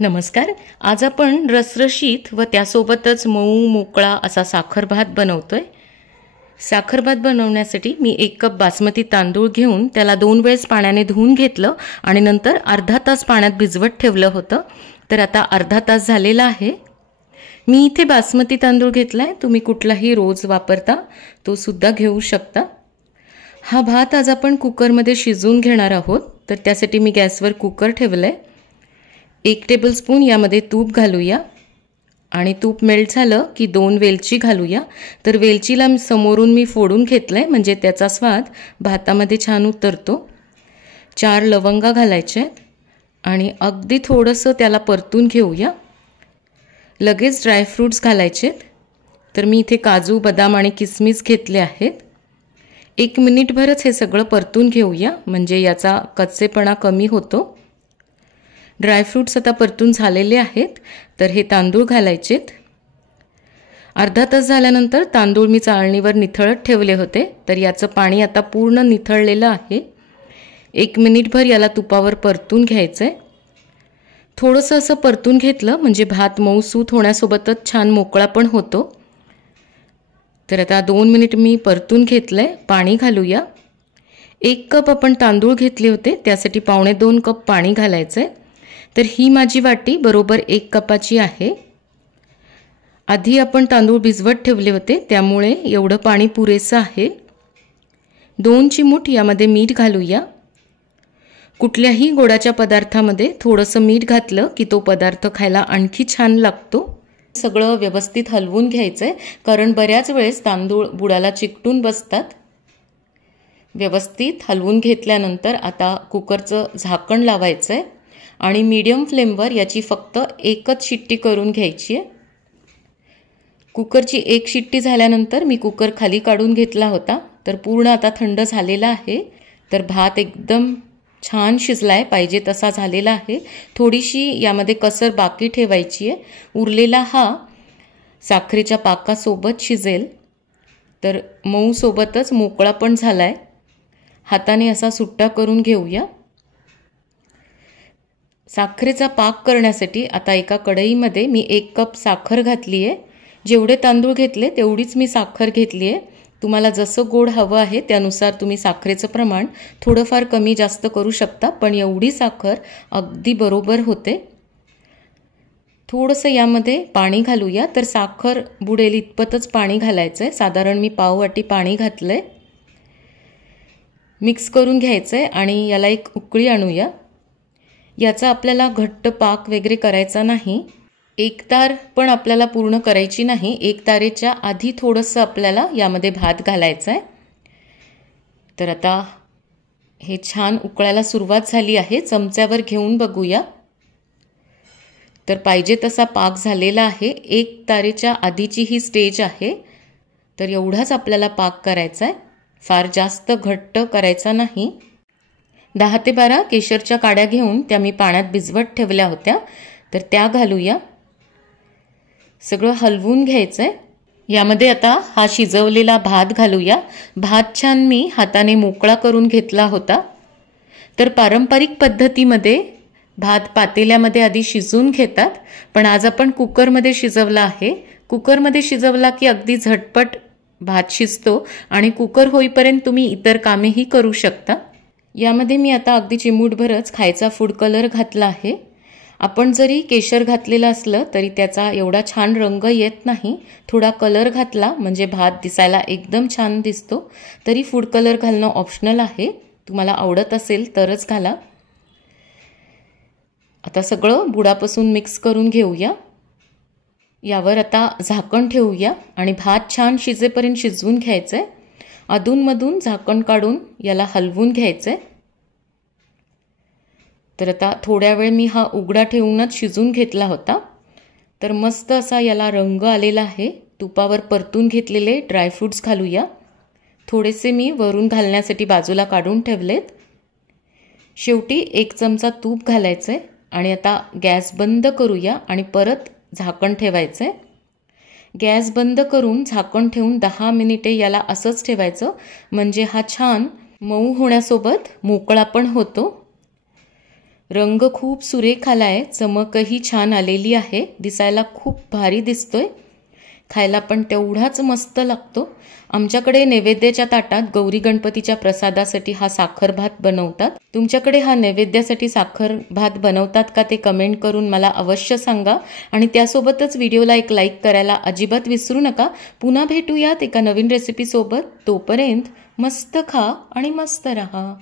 नमस्कार. आज आपण रसरशीत व त्यासोबतच मऊ मोकळा असा साखर भात बनवतोय. साखर भात बनवण्यासाठी मी 1 कप बासमती तांदूळ घेऊन त्याला 2 वेळेस पाण्याने धुवून घेतलं आणि नंतर अर्धा तास पाण्यात भिजवत ठेवलं होतं. तर आता अर्धा तास झालेला आहे. मी इथे बासमती तांदूळ घेतलाय. तुम्ही कुठलाही रोज वापरता तो सुद्धा घेऊ शकता. हा भात आज आपण कुकरमध्ये शिजवून घेणार आहोत. तर त्यासाठी मी गॅसवर कुकर ठेवलंय. 1 टेबलस्पून यामध्ये तूप घालूया आणि तूप मेल्ट झालं की 2 वेलची घालूया. तर वेलचीला समोरून मी फोडून घेतलंय म्हणजे त्याचा स्वाद भातामध्ये छान उतरतो. 4 लवंगा घालायचे आणि अगदी थोडंसं त्याला परतून घेऊया. लगेच ड्रायफ्रूट्स घालायचे. तर मी इथे काजू, बदाम आणि किसमिस घेतले आहेत. 1 मिनिटभरच हे सगळं परतून घेऊया म्हणजे याचा कच्चेपणा कमी होतो. ड्रायफ्रूट्स आता परतून झालेले आहेत. तर हे तांदूळ घालायचेत. अर्धा तास झाल्यानंतर तांदूळ मी चाळणीवर निथळत ठेवले होते. तर याचं पाणी आता पूर्ण निथळलेलं आहे. 1 मिनिटभर याला तुपावर परतून घ्यायचं आहे. थोडंसं असं परतून घेतलं म्हणजे भात मऊसूत होण्यासोबतच छान मोकळा पण होतो. तर आता 2 मिनिट मी परतून घेतलं आहे. पाणी घालूया. 1 कप आपण तांदूळ घेतले होते त्यासाठी 2.25 कप पाणी घालायचं आहे. तर ही माझी वाटी बरोबर 1 कपाची आहे. आधी आपण तांदूळ भिजवत ठेवले होते त्यामुळे एवढं पाणी पुरेसं आहे. 2 चिमूट यामध्ये मीठ घालूया. कुठल्याही गोडाच्या पदार्थामध्ये थोडंसं मीठ घातलं की तो पदार्थ खायला आणखी छान लागतो. सगळं व्यवस्थित हलवून घ्यायचं आहे कारण बऱ्याच वेळेस तांदूळ बुडाला चिकटून बसतात. व्यवस्थित हलवून घेतल्यानंतर आता कुकरचं झाकण लावायचं आहे आणि मीडियम फ्लेमवर याची फक्त 1च शिट्टी करून घ्यायची आहे. कुकरची 1 शिट्टी झाल्यानंतर मी कुकर खाली काढून घेतला होता. तर पूर्ण आता थंड झालेला आहे. तर भात एकदम छान शिजलाय, पाहिजे तसा झालेला आहे. थोडीशी यामध्ये कसर बाकी ठेवायची आहे. उरलेला हा साखरेच्या पाकासोबत शिजेल. तर मऊ सोबतच मोकळा पण झालाय. हाताने असा सुट्टा करून घेऊया. साखरेचा पाक करण्यासाठी आता एका कढईमध्ये मी 1 कप साखर घातली आहे. जेवढे तांदूळ घेतले तेवढीच मी साखर घेतली आहे. तुम्हाला जसं गोड हवं आहे त्यानुसार तुम्ही साखरेचं प्रमाण थोडंफार कमी जास्त करू शकता. पण एवढी साखर अगदी बरोबर होते. थोडंसं यामध्ये पाणी घालूया. तर साखर बुडेल इतपतच पाणी घालायचं आहे. साधारण मी पाव वाटी पाणी घातलं आहे. मिक्स करून घ्यायचं आहे आणि याला एक उकळी आणूया. याचा आपल्याला घट्ट पाक वगैरे करायचा नाही. एकतार पण आपल्याला पूर्ण करायची नाही. 1 तारेच्या आधी थोडंसं आपल्याला यामध्ये भात घालायचा आहे. तर आता हे छान उकळायला सुरुवात झाली आहे. चमच्यावर घेऊन बघूया. तर पाहिजे तसा पाक झालेला आहे. 1 तारेच्या आधीची ही स्टेज आहे. तर एवढाच आपल्याला पाक करायचा आहे. फार जास्त घट्ट करायचा नाही. 10 ते 12 केशरच्या काड्या घेऊन त्या मी पाण्यात भिजवत ठेवल्या होत्या. तर त्या घालूया. सगळं हलवून घ्यायचं आहे. यामध्ये आता हा शिजवलेला भात घालूया. भात छान मी हाताने मोकळा करून घेतला होता. तर पारंपरिक पद्धतीमध्ये भात पातेल्यामध्ये आधी शिजवून घेतात. पण आज आपण कुकरमध्ये शिजवला आहे. कुकरमध्ये शिजवला की अगदी झटपट भात शिजतो आणि कुकर होईपर्यंत तुम्ही इतर कामेही करू शकता. यामध्ये मी आता अगदी चिमूटभरच खायचा फूड कलर घातला आहे. आपण जरी केशर घातलेलं असलं तरी त्याचा एवढा छान रंग येत नाही. थोडा कलर घातला म्हणजे भात दिसायला एकदम छान दिसतो. तरी फूड कलर घालणं ऑप्शनल आहे. तुम्हाला आवडत असेल तरच घाला. आता सगळं बुडापासून मिक्स करून घेऊया. यावर आता झाकण ठेवूया आणि भात छान शिजेपर्यंत शिजवून घ्यायचं आहे. अधूनमधून झाकण काढून याला हलवून घ्यायचं आहे. तर आता थोड्या वेळ मी हा उघडा ठेवूनच शिजवून घेतला होता. तर मस्त असा याला रंग आलेला आहे. तुपावर परतून घेतलेले ड्रायफ्रूट्स घालूया. थोडेसे मी वरून घालण्यासाठी बाजूला काढून ठेवलेत. शेवटी 1 चमचा तूप घालायचं आहे आणि आता गॅस बंद करूया आणि परत झाकण ठेवायचं आहे. गॅस बंद करून झाकण ठेवून 10 मिनिटे याला असंच ठेवायचं म्हणजे हा छान मऊ होण्यासोबत मोकळा पण होतो. रंग खूप सुरेख आलाय, चमकही छान आलेली आहे, दिसायला खूप भारी दिसतोय, खायला पण तेवढाच मस्त लागतो। आमच्याकडे नैवेद्याच्या ताटात गौरी गणपतीच्या प्रसादासाठी हा साखर भात बनवतात। तुमच्याकडे हा नैवेद्यासाठी साखर भात बनवतात का ते कमेंट करून मला अवश्य सांगा आणि त्यासोबतच व्हिडिओला एक लाईक करायला अजिबात विसरू नका। पुन्हा भेटूयात एका नवीन रेसिपी सोबत, तोपर्यंत मस्त खा आणि मस्त रहा।